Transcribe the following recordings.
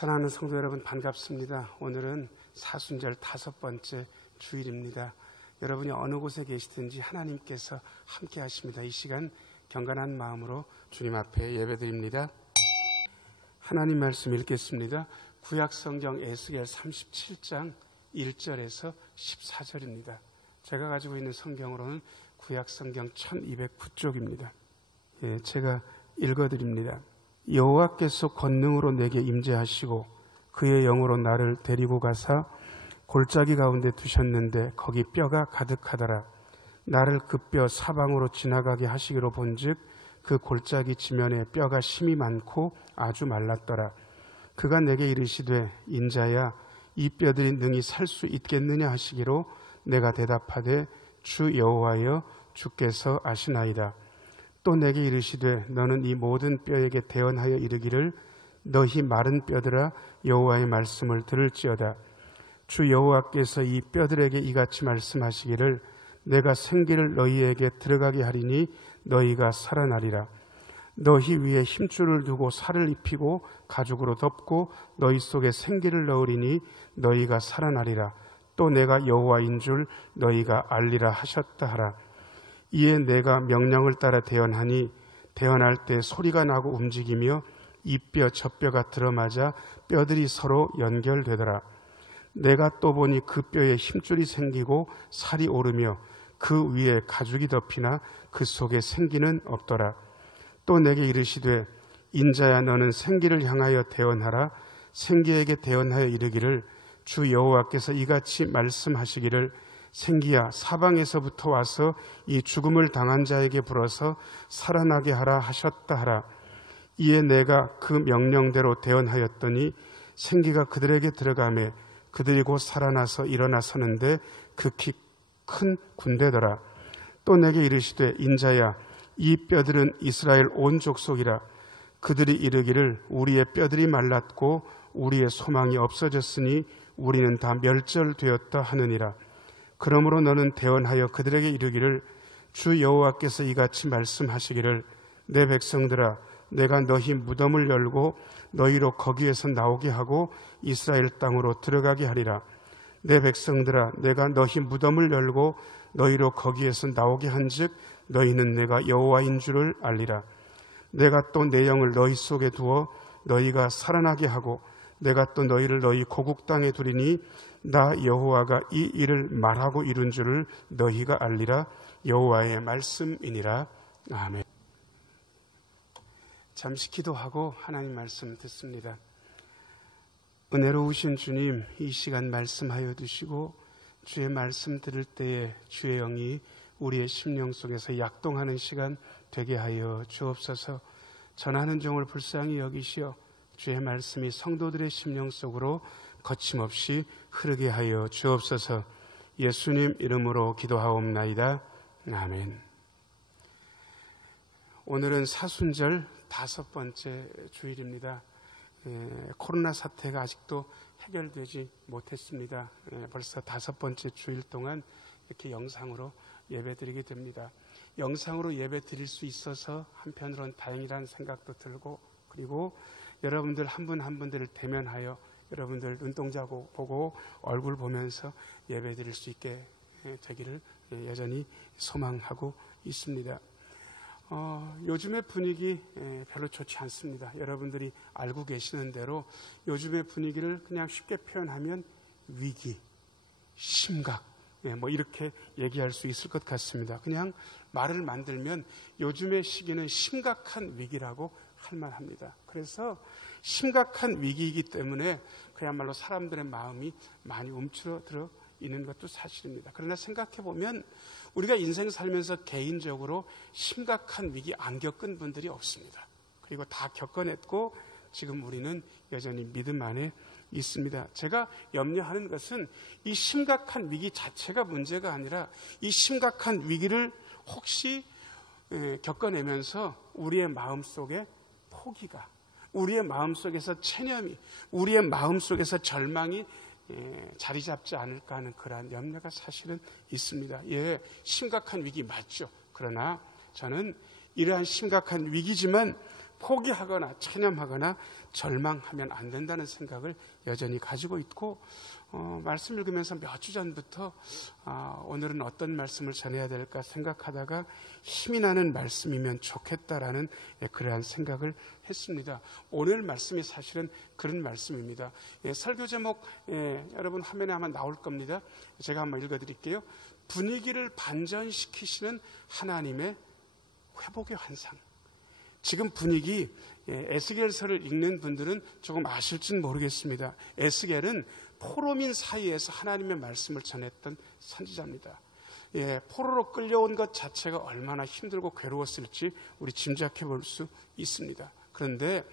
사랑하는 성도 여러분, 반갑습니다. 오늘은 사순절 5번째 주일입니다. 여러분이 어느 곳에 계시든지 하나님께서 함께 하십니다. 이 시간 경건한 마음으로 주님 앞에 예배드립니다. 하나님 말씀 읽겠습니다. 구약성경 에스겔 37장 1절에서 14절입니다. 제가 가지고 있는 성경으로는 구약성경 1209쪽입니다. 제가 읽어드립니다. 여호와께서 권능으로 내게 임재하시고 그의 영으로 나를 데리고 가사 골짜기 가운데 두셨는데 거기 뼈가 가득하더라. 나를 그 뼈 사방으로 지나가게 하시기로 본즉 그 골짜기 지면에 뼈가 심이 많고 아주 말랐더라. 그가 내게 이르시되 인자야 이 뼈들이 능히 살 수 있겠느냐 하시기로 내가 대답하되 주 여호와여 주께서 아시나이다. 또 내게 이르시되 너는 이 모든 뼈에게 대언하여 이르기를 너희 마른 뼈들아 여호와의 말씀을 들을지어다. 주 여호와께서 이 뼈들에게 이같이 말씀하시기를 내가 생기를 너희에게 들어가게 하리니 너희가 살아나리라. 너희 위에 힘줄을 두고 살을 입히고 가죽으로 덮고 너희 속에 생기를 넣으리니 너희가 살아나리라. 또 내가 여호와인 줄 너희가 알리라 하셨다 하라. 이에 내가 명령을 따라 대언하니 대언할 때 소리가 나고 움직이며 이 뼈 저 뼈가 들어맞아 뼈들이 서로 연결되더라. 내가 또 보니 그 뼈에 힘줄이 생기고 살이 오르며 그 위에 가죽이 덮이나 그 속에 생기는 없더라. 또 내게 이르시되 인자야 너는 생기를 향하여 대언하라. 생기에게 대언하여 이르기를 주 여호와께서 이같이 말씀하시기를 생기야 사방에서부터 와서 이 죽음을 당한 자에게 불어서 살아나게 하라 하셨다 하라. 이에 내가 그 명령대로 대언하였더니 생기가 그들에게 들어가매 그들이 곧 살아나서 일어나 서는데 극히 큰 군대더라. 또 내게 이르시되 인자야 이 뼈들은 이스라엘 온 족속이라. 그들이 이르기를 우리의 뼈들이 말랐고 우리의 소망이 없어졌으니 우리는 다 멸절되었다 하느니라. 그러므로 너는 대언하여 그들에게 이르기를 주 여호와께서 이같이 말씀하시기를 내 백성들아 내가 너희 무덤을 열고 너희로 거기에서 나오게 하고 이스라엘 땅으로 들어가게 하리라. 내 백성들아 내가 너희 무덤을 열고 너희로 거기에서 나오게 한즉 너희는 내가 여호와인 줄을 알리라. 내가 또 내 영을 너희 속에 두어 너희가 살아나게 하고 내가 또 너희를 너희 고국 땅에 두리니 나 여호와가 이 일을 말하고 이룬 줄을 너희가 알리라. 여호와의 말씀이니라. 아멘. 잠시 기도하고 하나님 말씀 듣습니다. 은혜로우신 주님, 이 시간 말씀하여 주시고 주의 말씀 들을 때에 주의 영이 우리의 심령 속에서 약동하는 시간 되게 하여 주옵소서. 전하는 종을 불쌍히 여기시어 주의 말씀이 성도들의 심령 속으로 거침없이 흐르게 하여 주옵소서. 예수님 이름으로 기도하옵나이다. 아멘. 오늘은 사순절 5번째 주일입니다. 코로나 사태가 아직도 해결되지 못했습니다. 벌써 5번째 주일 동안 이렇게 영상으로 예배드리게 됩니다. 영상으로 예배드릴 수 있어서 한편으로는 다행이라는 생각도 들고, 그리고 여러분들 한 분 한 분들을 대면하여 여러분들 눈동자 보고 얼굴 보면서 예배 드릴 수 있게 되기를 여전히 소망하고 있습니다. 요즘의 분위기 별로 좋지 않습니다. 여러분들이 알고 계시는 대로 요즘의 분위기를 그냥 쉽게 표현하면 위기, 심각, 뭐 이렇게 얘기할 수 있을 것 같습니다. 그냥 말을 만들면 요즘의 시기는 심각한 위기라고 할 만합니다. 그래서 심각한 위기이기 때문에 그야말로 사람들의 마음이 많이 움츠러들어 있는 것도 사실입니다. 그러나 생각해보면 우리가 인생 살면서 개인적으로 심각한 위기 안 겪은 분들이 없습니다. 그리고 다 겪어냈고 지금 우리는 여전히 믿음 안에 있습니다. 제가 염려하는 것은 이 심각한 위기 자체가 문제가 아니라 이 심각한 위기를 혹시 겪어내면서 우리의 마음속에 포기가, 우리의 마음속에서 체념이, 우리의 마음속에서 절망이 자리 잡지 않을까 하는 그러한 염려가 사실은 있습니다. 예, 심각한 위기 맞죠. 그러나 저는 이러한 심각한 위기지만 포기하거나 체념하거나 절망하면 안 된다는 생각을 여전히 가지고 있고, 말씀 읽으면서 몇 주 전부터 오늘은 어떤 말씀을 전해야 될까 생각하다가 힘이 나는 말씀이면 좋겠다라는 그러한 생각을 했습니다. 오늘 말씀이 사실은 그런 말씀입니다. 설교 제목 여러분 화면에 아마 나올 겁니다. 제가 한번 읽어드릴게요. 분위기를 반전시키시는 하나님의 회복의 환상. 지금 분위기, 에스겔서를 읽는 분들은 조금 아실지는 모르겠습니다. 에스겔은 포로민 사이에서 하나님의 말씀을 전했던 선지자입니다. 포로로 끌려온 것 자체가 얼마나 힘들고 괴로웠을지 우리 짐작해 볼 수 있습니다. 그런데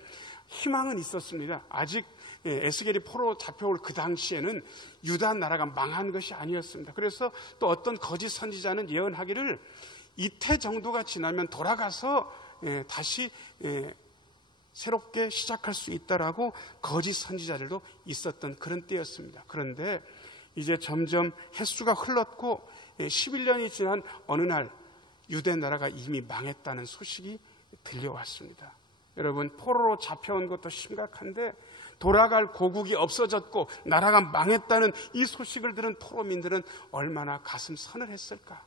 희망은 있었습니다. 아직 에스겔이 포로 잡혀올 그 당시에는 유다 나라가 망한 것이 아니었습니다. 그래서 또 어떤 거짓 선지자는 예언하기를 이태 정도가 지나면 돌아가서 다시 새롭게 시작할 수 있다라고 거짓 선지자들도 있었던 그런 때였습니다. 그런데 이제 점점 횟수가 흘렀고 11년이 지난 어느 날 유대 나라가 이미 망했다는 소식이 들려왔습니다. 여러분, 포로로 잡혀온 것도 심각한데 돌아갈 고국이 없어졌고 나라가 망했다는 이 소식을 들은 포로민들은 얼마나 가슴 서늘했을까?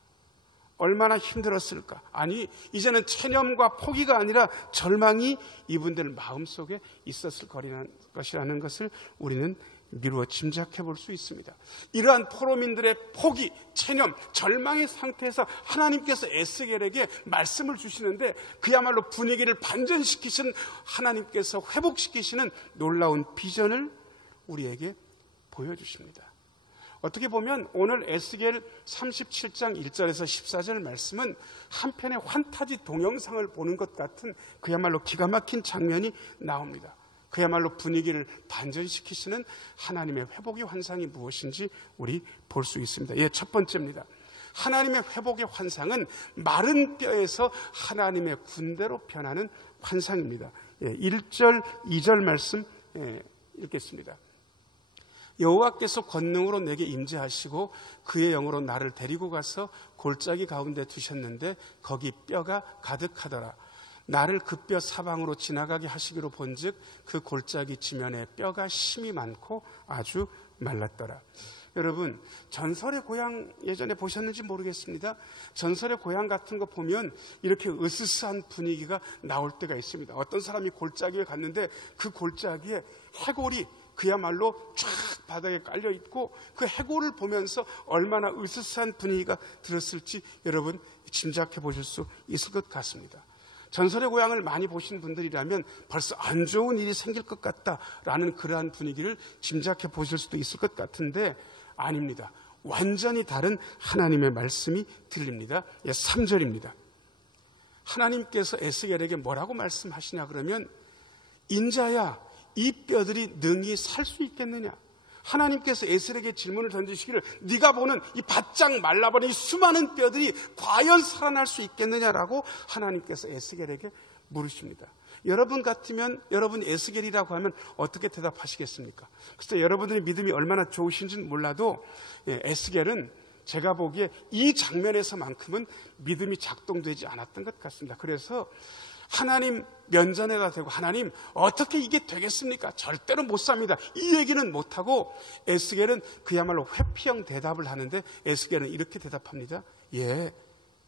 얼마나 힘들었을까? 아니, 이제는 체념과 포기가 아니라 절망이 이분들 마음속에 있었을 것이라는 것을 우리는 미루어 짐작해 볼 수 있습니다. 이러한 포로민들의 포기, 체념, 절망의 상태에서 하나님께서 에스겔에게 말씀을 주시는데 그야말로 분위기를 반전시키시는 하나님께서 회복시키시는 놀라운 비전을 우리에게 보여주십니다. 어떻게 보면 오늘 에스겔 37장 1절에서 14절 말씀은 한편의 환타지 동영상을 보는 것 같은 그야말로 기가 막힌 장면이 나옵니다. 그야말로 분위기를 반전시키시는 하나님의 회복의 환상이 무엇인지 우리 볼 수 있습니다. 첫 번째입니다. 하나님의 회복의 환상은 마른 뼈에서 하나님의 군대로 변하는 환상입니다. 1절, 2절 말씀 읽겠습니다. 여호와께서 권능으로 내게 임재하시고 그의 영으로 나를 데리고 가서 골짜기 가운데 두셨는데 거기 뼈가 가득하더라. 나를 그 뼈 사방으로 지나가게 하시기로 본즉 그 골짜기 지면에 뼈가 심이 많고 아주 말랐더라. 여러분, 전설의 고향 예전에 보셨는지 모르겠습니다. 전설의 고향 같은 거 보면 이렇게 으스스한 분위기가 나올 때가 있습니다. 어떤 사람이 골짜기에 갔는데 그 골짜기에 해골이 그야말로 쫙 바닥에 깔려있고 그 해골을 보면서 얼마나 으스스한 분위기가 들었을지 여러분 짐작해 보실 수 있을 것 같습니다. 전설의 고향을 많이 보신 분들이라면 벌써 안 좋은 일이 생길 것 같다라는 그러한 분위기를 짐작해 보실 수도 있을 것 같은데 아닙니다. 완전히 다른 하나님의 말씀이 들립니다. 3절입니다. 하나님께서 에스겔에게 뭐라고 말씀하시냐 그러면 인자야 이 뼈들이 능히 살 수 있겠느냐? 하나님께서 에스겔에게 질문을 던지시기를 네가 보는 이 바짝 말라버린 이 수많은 뼈들이 과연 살아날 수 있겠느냐라고 하나님께서 에스겔에게 물으십니다. 여러분 같으면 여러분 에스겔이라고 하면 어떻게 대답하시겠습니까? 그래서 여러분들의 믿음이 얼마나 좋으신지는 몰라도 에스겔은 제가 보기에 이 장면에서만큼은 믿음이 작동되지 않았던 것 같습니다. 그래서 하나님 면전에다 대고 하나님 어떻게 이게 되겠습니까? 절대로 못 삽니다. 이 얘기는 못하고 에스겔은 그야말로 회피형 대답을 하는데 에스겔은 이렇게 대답합니다. 예,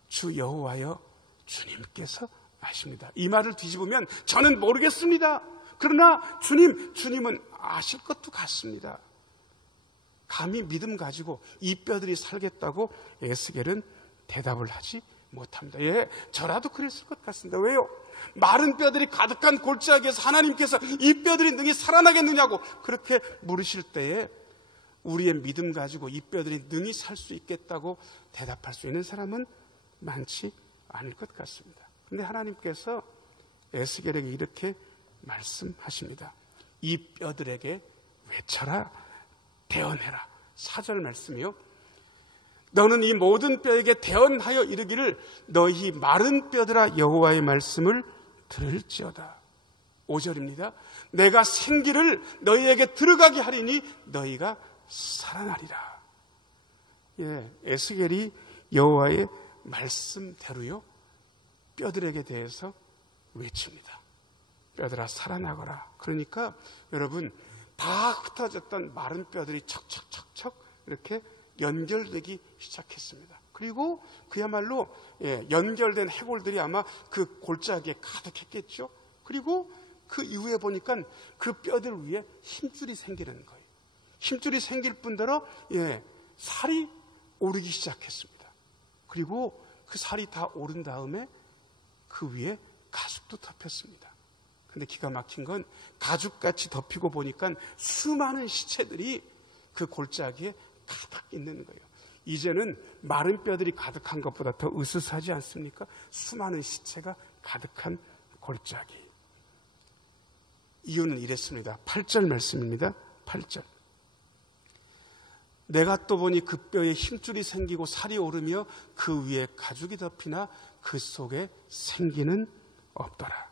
주 여호와여 주님께서 아십니다. 이 말을 뒤집으면 저는 모르겠습니다. 그러나 주님은 아실 것도 같습니다. 감히 믿음 가지고 이 뼈들이 살겠다고 에스겔은 대답을 하지 못합니다. 예, 저라도 그랬을 것 같습니다. 왜요? 마른 뼈들이 가득한 골짜기에서 하나님께서 이 뼈들이 능히 살아나겠느냐고 그렇게 물으실 때에 우리의 믿음 가지고 이 뼈들이 능히 살 수 있겠다고 대답할 수 있는 사람은 많지 않을 것 같습니다. 그런데 하나님께서 에스겔에게 이렇게 말씀하십니다. 이 뼈들에게 외쳐라, 대언해라. 4절 말씀이요. 너는 이 모든 뼈에게 대언하여 이르기를 너희 마른 뼈들아 여호와의 말씀을 들을지어다. 5절입니다. 내가 생기를 너희에게 들어가게 하리니 너희가 살아나리라. 예, 에스겔이 여호와의 말씀대로요 뼈들에게 대해서 외칩니다. 뼈들아 살아나거라. 그러니까 여러분 다 흩어졌던 마른 뼈들이 척척척척 이렇게 연결되기 시작했습니다. 그리고 그야말로 연결된 해골들이 아마 그 골짜기에 가득했겠죠. 그리고 그 이후에 보니까 그 뼈들 위에 힘줄이 생기는 거예요. 힘줄이 생길 뿐더러 살이 오르기 시작했습니다. 그리고 그 살이 다 오른 다음에 그 위에 가죽도 덮였습니다. 근데 기가 막힌 건 가죽같이 덮이고 보니까 수많은 시체들이 그 골짜기에 가득 있는 거예요. 이제는 마른 뼈들이 가득한 것보다 더 으스스하지 않습니까? 수많은 시체가 가득한 골짜기. 이유는 이랬습니다. 8절 말씀입니다. 8절. 내가 또 보니 그 뼈에 힘줄이 생기고 살이 오르며 그 위에 가죽이 덮이나 그 속에 생기는 없더라.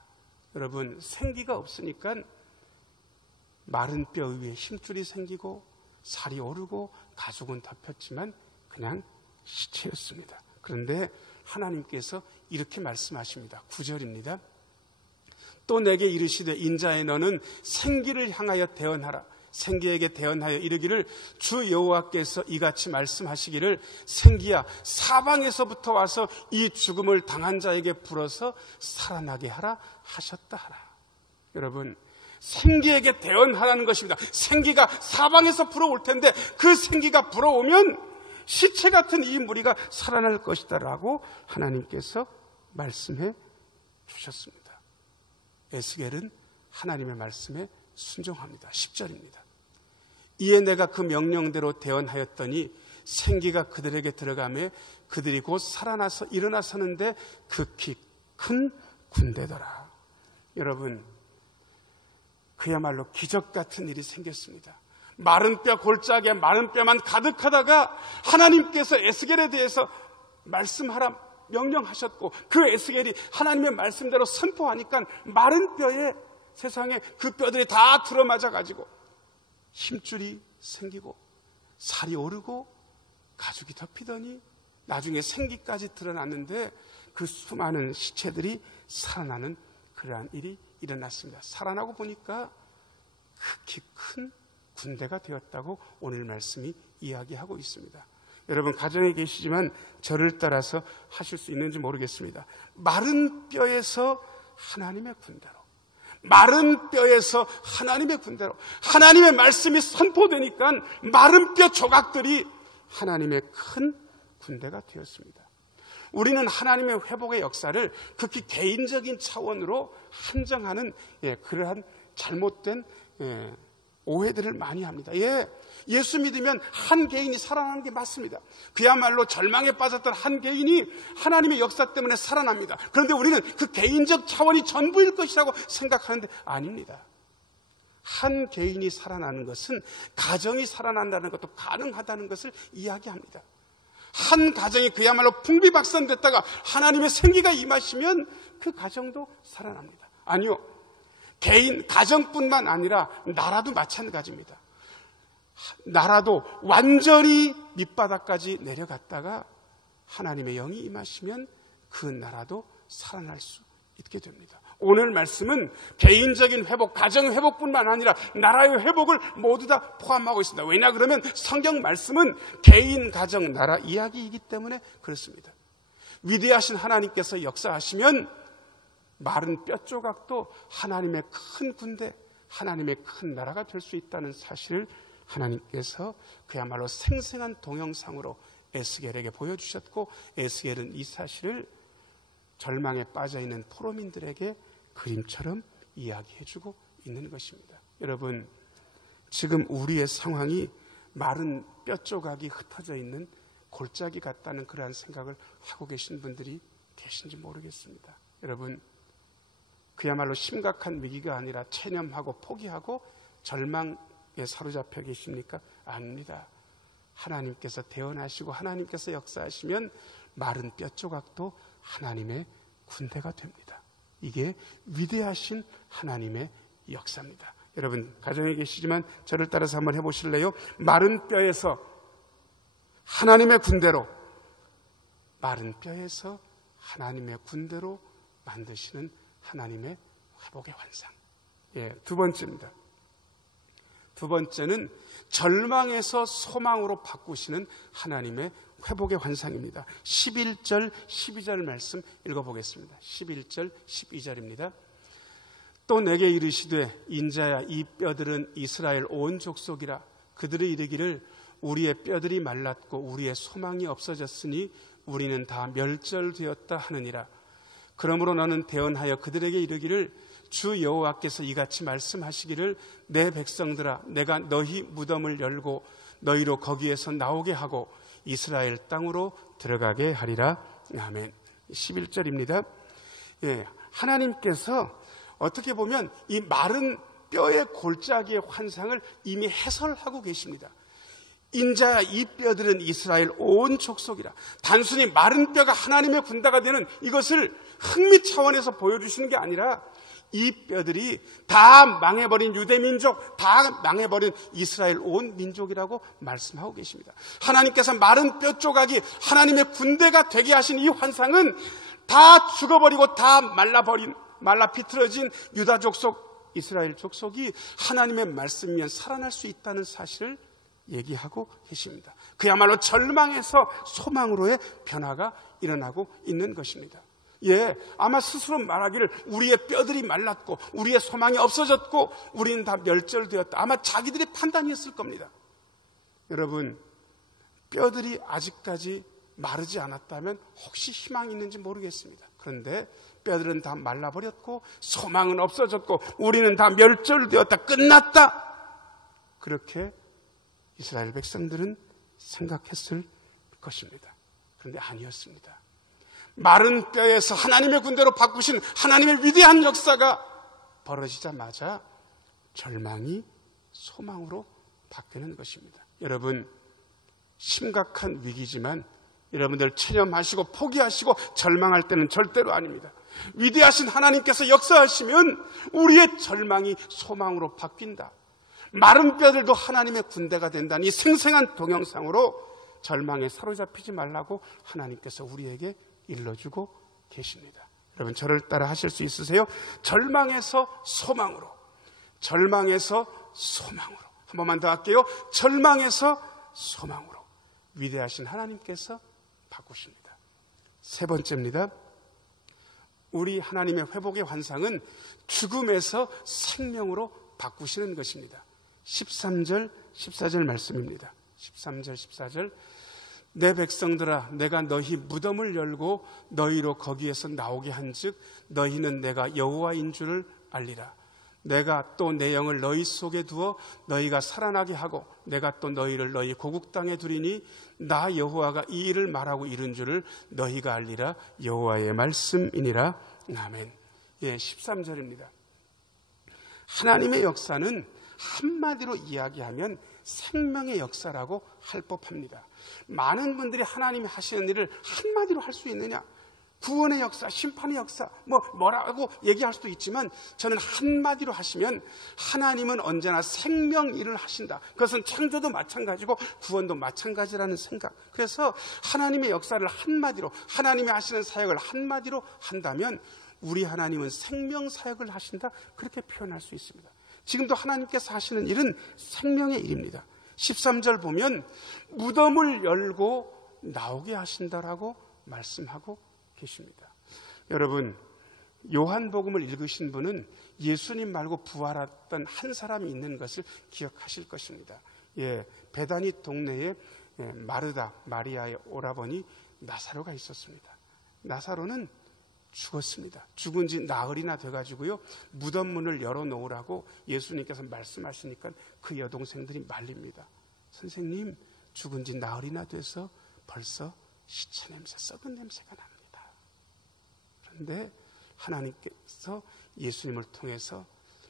여러분, 생기가 없으니까 마른 뼈 위에 힘줄이 생기고 살이 오르고 가죽은 덮였지만 그냥 시체였습니다. 그런데 하나님께서 이렇게 말씀하십니다. 9절입니다. 또 내게 이르시되 인자의 너는 생기를 향하여 대언하라. 생기에게 대언하여 이르기를 주 여호와께서 이같이 말씀하시기를 생기야 사방에서부터 와서 이 죽음을 당한 자에게 불어서 살아나게 하라 하셨다 하라. 여러분, 생기에게 대언하라는 것입니다. 생기가 사방에서 불어올 텐데 그 생기가 불어오면 시체 같은 이 무리가 살아날 것이다 라고 하나님께서 말씀해 주셨습니다. 에스겔은 하나님의 말씀에 순종합니다. 10절입니다. 이에 내가 그 명령대로 대언하였더니 생기가 그들에게 들어가매 그들이 곧 살아나서 일어나 서는데 극히 큰 군대더라. 여러분, 그야말로 기적 같은 일이 생겼습니다. 마른 뼈 골짜기에 마른 뼈만 가득하다가 하나님께서 에스겔에 대해서 말씀하라 명령하셨고 그 에스겔이 하나님의 말씀대로 선포하니까 마른 뼈에 세상에 그 뼈들이 다 들어맞아가지고 힘줄이 생기고 살이 오르고 가죽이 덮이더니 나중에 생기까지 드러났는데 그 수많은 시체들이 살아나는 그러한 일이 일어났습니다. 살아나고 보니까 극히 큰 군대가 되었다고 오늘 말씀이 이야기하고 있습니다. 여러분 가정에 계시지만 저를 따라서 하실 수 있는지 모르겠습니다. 마른 뼈에서 하나님의 군대로, 마른 뼈에서 하나님의 군대로 하나님의 말씀이 선포되니까 마른 뼈 조각들이 하나님의 큰 군대가 되었습니다. 우리는 하나님의 회복의 역사를 극히 개인적인 차원으로 한정하는 그러한 잘못된 오해들을 많이 합니다. 예수 믿으면 한 개인이 살아나는 게 맞습니다. 그야말로 절망에 빠졌던 한 개인이 하나님의 역사 때문에 살아납니다. 그런데 우리는 그 개인적 차원이 전부일 것이라고 생각하는데 아닙니다. 한 개인이 살아나는 것은 가정이 살아난다는 것도 가능하다는 것을 이야기합니다. 한 가정이 그야말로 풍비박산됐다가 하나님의 생기가 임하시면 그 가정도 살아납니다. 아니요. 개인, 가정뿐만 아니라 나라도 마찬가지입니다. 나라도 완전히 밑바닥까지 내려갔다가 하나님의 영이 임하시면 그 나라도 살아날 수 있게 됩니다. 오늘 말씀은 개인적인 회복, 가정 회복뿐만 아니라 나라의 회복을 모두 다 포함하고 있습니다. 왜냐 그러면 성경 말씀은 개인, 가정, 나라 이야기이기 때문에 그렇습니다. 위대하신 하나님께서 역사하시면 마른 뼈 조각도 하나님의 큰 군대, 하나님의 큰 나라가 될 수 있다는 사실을 하나님께서 그야말로 생생한 동영상으로 에스겔에게 보여주셨고 에스겔은 이 사실을 절망에 빠져있는 포로민들에게 그림처럼 이야기해주고 있는 것입니다. 여러분, 지금 우리의 상황이 마른 뼈 조각이 흩어져 있는 골짜기 같다는 그러한 생각을 하고 계신 분들이 계신지 모르겠습니다. 여러분, 그야말로 심각한 위기가 아니라 체념하고 포기하고 절망에 사로잡혀 계십니까? 아닙니다. 하나님께서 대언하시고 하나님께서 역사하시면 마른 뼈 조각도 하나님의 군대가 됩니다. 이게 위대하신 하나님의 역사입니다. 여러분 가정에 계시지만 저를 따라서 한번 해보실래요? 마른 뼈에서 하나님의 군대로, 마른 뼈에서 하나님의 군대로 만드시는 하나님의 회복의 환상. 두 번째입니다. 두 번째는 절망에서 소망으로 바꾸시는 하나님의 회복의 환상입니다. 11절, 12절 말씀 읽어보겠습니다. 11절, 12절입니다. 또 내게 이르시되 인자야 이 뼈들은 이스라엘 온 족속이라. 그들이 이르기를 우리의 뼈들이 말랐고 우리의 소망이 없어졌으니 우리는 다 멸절되었다 하느니라. 그러므로 너는 대언하여 그들에게 이르기를 주 여호와께서 이같이 말씀하시기를 내 백성들아 내가 너희 무덤을 열고 너희로 거기에서 나오게 하고 이스라엘 땅으로 들어가게 하리라. 아멘. 11절입니다. 하나님께서 어떻게 보면 이 마른 뼈의 골짜기의 환상을 이미 해설하고 계십니다. 인자야 이 뼈들은 이스라엘 온 족속이라. 단순히 마른 뼈가 하나님의 군대가 되는 이것을 흥미 차원에서 보여주시는 게 아니라 이 뼈들이 다 망해버린 유대민족, 다 망해버린 이스라엘 온 민족이라고 말씀하고 계십니다. 하나님께서 마른 뼈 조각이 하나님의 군대가 되게 하신 이 환상은 다 죽어버리고 다 말라 비틀어진 유다 족속, 이스라엘 족속이 하나님의 말씀이면 살아날 수 있다는 사실을 얘기하고 계십니다. 그야말로 절망에서 소망으로의 변화가 일어나고 있는 것입니다. 아마 스스로 말하기를 우리의 뼈들이 말랐고 우리의 소망이 없어졌고 우리는 다 멸절되었다. 아마 자기들의 판단이었을 겁니다. 여러분, 뼈들이 아직까지 마르지 않았다면 혹시 희망이 있는지 모르겠습니다. 그런데 뼈들은 다 말라버렸고 소망은 없어졌고 우리는 다 멸절되었다. 끝났다. 그렇게 이스라엘 백성들은 생각했을 것입니다. 그런데 아니었습니다. 마른 뼈에서 하나님의 군대로 바꾸신 하나님의 위대한 역사가 벌어지자마자 절망이 소망으로 바뀌는 것입니다. 여러분, 심각한 위기지만 여러분들 체념하시고 포기하시고 절망할 때는 절대로 아닙니다. 위대하신 하나님께서 역사하시면 우리의 절망이 소망으로 바뀐다. 마른 뼈들도 하나님의 군대가 된다는 이 생생한 동영상으로 절망에 사로잡히지 말라고 하나님께서 우리에게 일러주고 계십니다. 여러분, 저를 따라 하실 수 있으세요? 절망에서 소망으로, 절망에서 소망으로. 한 번만 더 할게요. 절망에서 소망으로 위대하신 하나님께서 바꾸십니다. 세 번째입니다. 우리 하나님의 회복의 환상은 죽음에서 생명으로 바꾸시는 것입니다. 13절, 14절 말씀입니다. 13절, 14절. 내 백성들아 내가 너희 무덤을 열고 너희로 거기에서 나오게 한즉 너희는 내가 여호와인 줄을 알리라. 내가 또 내 영을 너희 속에 두어 너희가 살아나게 하고 내가 또 너희를 너희 고국 땅에 두리니 나 여호와가 이 일을 말하고 이룬 줄을 너희가 알리라. 여호와의 말씀이니라. 아멘. 13절입니다. 하나님의 역사는 한마디로 이야기하면 생명의 역사라고 할 법합니다. 많은 분들이 하나님이 하시는 일을 한마디로 할 수 있느냐? 구원의 역사, 심판의 역사, 뭐라고 얘기할 수도 있지만 저는 한마디로 하시면 하나님은 언제나 생명 일을 하신다. 그것은 창조도 마찬가지고 구원도 마찬가지라는 생각. 그래서 하나님의 역사를 한마디로, 하나님이 하시는 사역을 한마디로 한다면 우리 하나님은 생명 사역을 하신다. 그렇게 표현할 수 있습니다. 지금도 하나님께서 하시는 일은 생명의 일입니다. 13절 보면 무덤을 열고 나오게 하신다라고 말씀하고 계십니다. 여러분, 요한복음을 읽으신 분은 예수님 말고 부활했던 한 사람이 있는 것을 기억하실 것입니다. 베다니 동네에 마르다, 마리아의 오라버니 나사로가 있었습니다. 나사로는 죽었습니다. 죽은 지 나흘이나 돼가지고요, 무덤 문을 열어놓으라고 예수님께서 말씀하시니까 그 여동생들이 말립니다. 선생님, 죽은 지 나흘이나 돼서 벌써 시체 냄새, 썩은 냄새가 납니다. 그런데 하나님께서 예수님을 통해서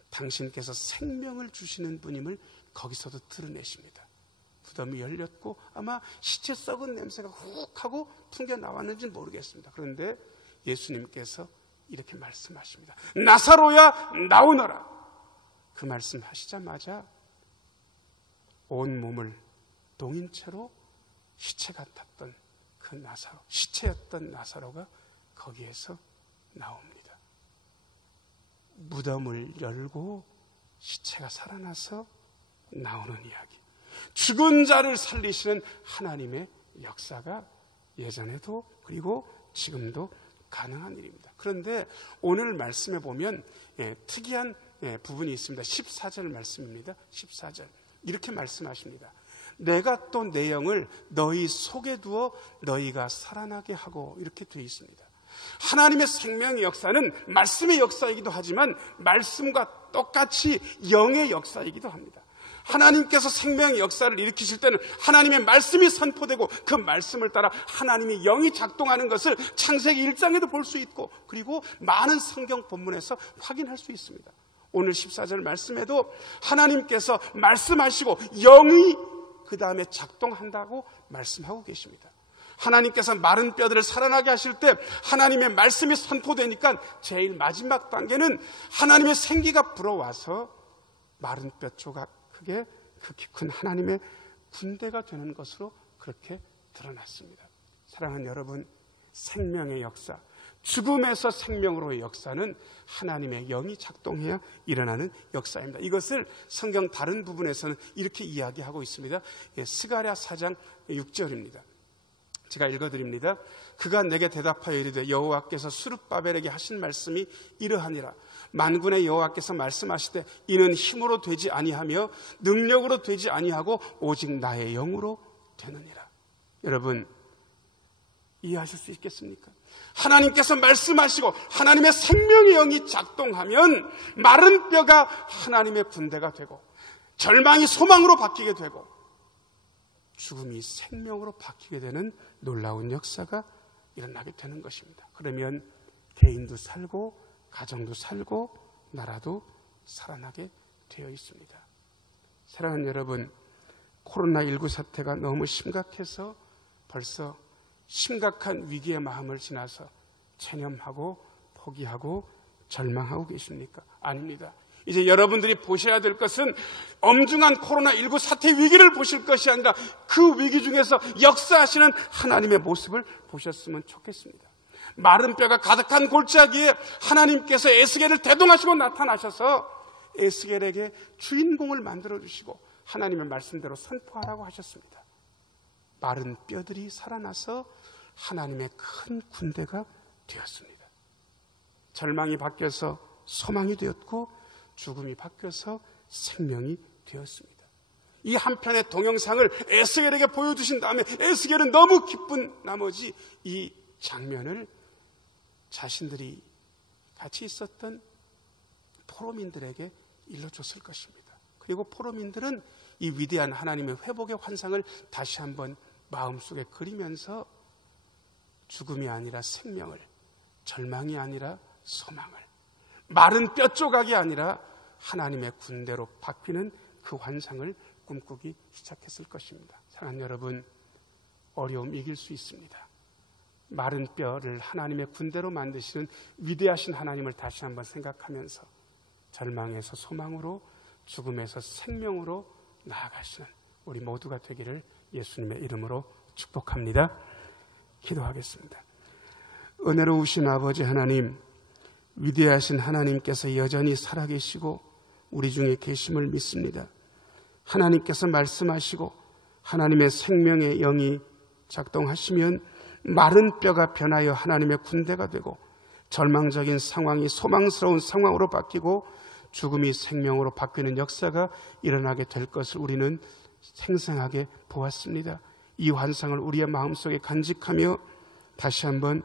당신께서 생명을 주시는 분임을 거기서도 드러내십니다. 무덤이 열렸고 아마 시체 썩은 냄새가 훅 하고 풍겨 나왔는지는 모르겠습니다. 그런데 예수님께서 이렇게 말씀하십니다. 나사로야 나오너라. 그 말씀하시자마자 온 몸을 동인 채로 시체 같았던 그 나사로, 시체였던 나사로가 거기에서 나옵니다. 무덤을 열고 시체가 살아나서 나오는 이야기. 죽은 자를 살리시는 하나님의 역사가 예전에도 그리고 지금도 가능한 일입니다. 그런데 오늘 말씀에 보면 특이한 부분이 있습니다. 14절 말씀입니다. 14절 이렇게 말씀하십니다. 내가 또 내 영을 너희 속에 두어 너희가 살아나게 하고, 이렇게 되어 있습니다. 하나님의 생명의 역사는 말씀의 역사이기도 하지만 말씀과 똑같이 영의 역사이기도 합니다. 하나님께서 생명의 역사를 일으키실 때는 하나님의 말씀이 선포되고 그 말씀을 따라 하나님의 영이 작동하는 것을 창세기 1장에도 볼 수 있고, 그리고 많은 성경 본문에서 확인할 수 있습니다. 오늘 14절 말씀에도 하나님께서 말씀하시고 영이 그 다음에 작동한다고 말씀하고 계십니다. 하나님께서 마른 뼈들을 살아나게 하실 때 하나님의 말씀이 선포되니까 제일 마지막 단계는 하나님의 생기가 불어와서 마른 뼈 조각 크게 극히 큰 하나님의 군대가 되는 것으로 그렇게 드러났습니다. 사랑하는 여러분, 생명의 역사, 죽음에서 생명으로의 역사는 하나님의 영이 작동해야 일어나는 역사입니다. 이것을 성경 다른 부분에서는 이렇게 이야기하고 있습니다. 스가랴 4장 6절입니다. 제가 읽어드립니다. 그가 내게 대답하여 이르되 여호와께서 스룹바벨에게 하신 말씀이 이러하니라. 만군의 여호와께서 말씀하시되 이는 힘으로 되지 아니하며 능력으로 되지 아니하고 오직 나의 영으로 되느니라. 여러분, 이해하실 수 있겠습니까? 하나님께서 말씀하시고 하나님의 생명의 영이 작동하면 마른 뼈가 하나님의 군대가 되고, 절망이 소망으로 바뀌게 되고, 죽음이 생명으로 바뀌게 되는 놀라운 역사가 일어나게 되는 것입니다. 그러면 개인도 살고 가정도 살고 나라도 살아나게 되어 있습니다. 사랑하는 여러분, 코로나19 사태가 너무 심각해서 벌써 심각한 위기의 마음을 지나서 체념하고 포기하고 절망하고 계십니까? 아닙니다. 이제 여러분들이 보셔야 될 것은 엄중한 코로나19 사태 위기를 보실 것이 아니라 그 위기 중에서 역사하시는 하나님의 모습을 보셨으면 좋겠습니다. 마른 뼈가 가득한 골짜기에 하나님께서 에스겔을 대동하시고 나타나셔서 에스겔에게 주인공을 만들어주시고 하나님의 말씀대로 선포하라고 하셨습니다. 마른 뼈들이 살아나서 하나님의 큰 군대가 되었습니다. 절망이 바뀌어서 소망이 되었고 죽음이 바뀌어서 생명이 되었습니다. 이 한편의 동영상을 에스겔에게 보여주신 다음에 에스겔은 너무 기쁜 나머지 이 장면을 자신들이 같이 있었던 포로민들에게 일러줬을 것입니다. 그리고 포로민들은 이 위대한 하나님의 회복의 환상을 다시 한번 마음속에 그리면서 죽음이 아니라 생명을, 절망이 아니라 소망을, 마른 뼈 조각이 아니라 하나님의 군대로 바뀌는 그 환상을 꿈꾸기 시작했을 것입니다. 사랑하는 여러분, 어려움 이길 수 있습니다. 마른 뼈를 하나님의 군대로 만드시는 위대하신 하나님을 다시 한번 생각하면서 절망에서 소망으로, 죽음에서 생명으로 나아가시는 우리 모두가 되기를 예수님의 이름으로 축복합니다. 기도하겠습니다. 은혜로우신 아버지 하나님, 위대하신 하나님께서 여전히 살아계시고 우리 중에 계심을 믿습니다. 하나님께서 말씀하시고 하나님의 생명의 영이 작동하시면 마른 뼈가 변하여 하나님의 군대가 되고 절망적인 상황이 소망스러운 상황으로 바뀌고 죽음이 생명으로 바뀌는 역사가 일어나게 될 것을 우리는 생생하게 보았습니다. 이 환상을 우리의 마음속에 간직하며 다시 한번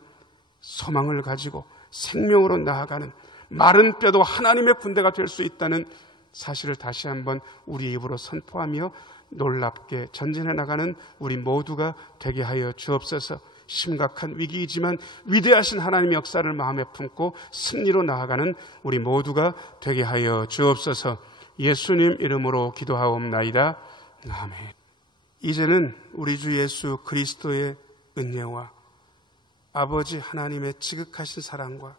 소망을 가지고 생명으로 나아가는 마른 뼈도 하나님의 군대가 될 수 있다는 사실을 다시 한번 우리 입으로 선포하며 놀랍게 전진해 나가는 우리 모두가 되게 하여 주옵소서. 심각한 위기이지만 위대하신 하나님의 역사를 마음에 품고 승리로 나아가는 우리 모두가 되게 하여 주옵소서. 예수님 이름으로 기도하옵나이다. 아멘. 이제는 우리 주 예수 그리스도의 은혜와 아버지 하나님의 지극하신 사랑과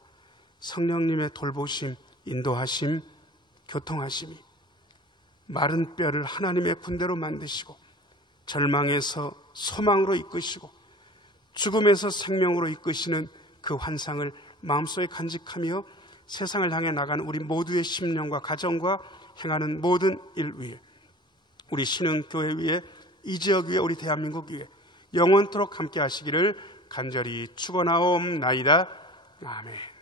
성령님의 돌보심, 인도하심, 교통하심이 마른 뼈를 하나님의 군대로 만드시고 절망에서 소망으로 이끄시고 죽음에서 생명으로 이끄시는 그 환상을 마음속에 간직하며 세상을 향해 나가는 우리 모두의 심령과 가정과 행하는 모든 일 위에, 우리 신흥교회 위에, 이 지역 위에, 우리 대한민국 위에 영원토록 함께 하시기를 간절히 축원하옵나이다. 아멘.